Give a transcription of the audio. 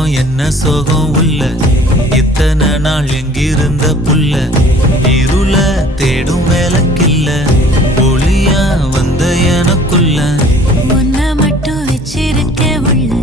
வெக்கம் என்ன சோகம் உள்ள இத்தனை நாள் எங்கிருந்த புல்ல இருள தேடும் வேலைக்கில்ல ஒளியா வந்த எனக்குள்ள உன்னை மட்டும் வச்சிருக்க உள்ள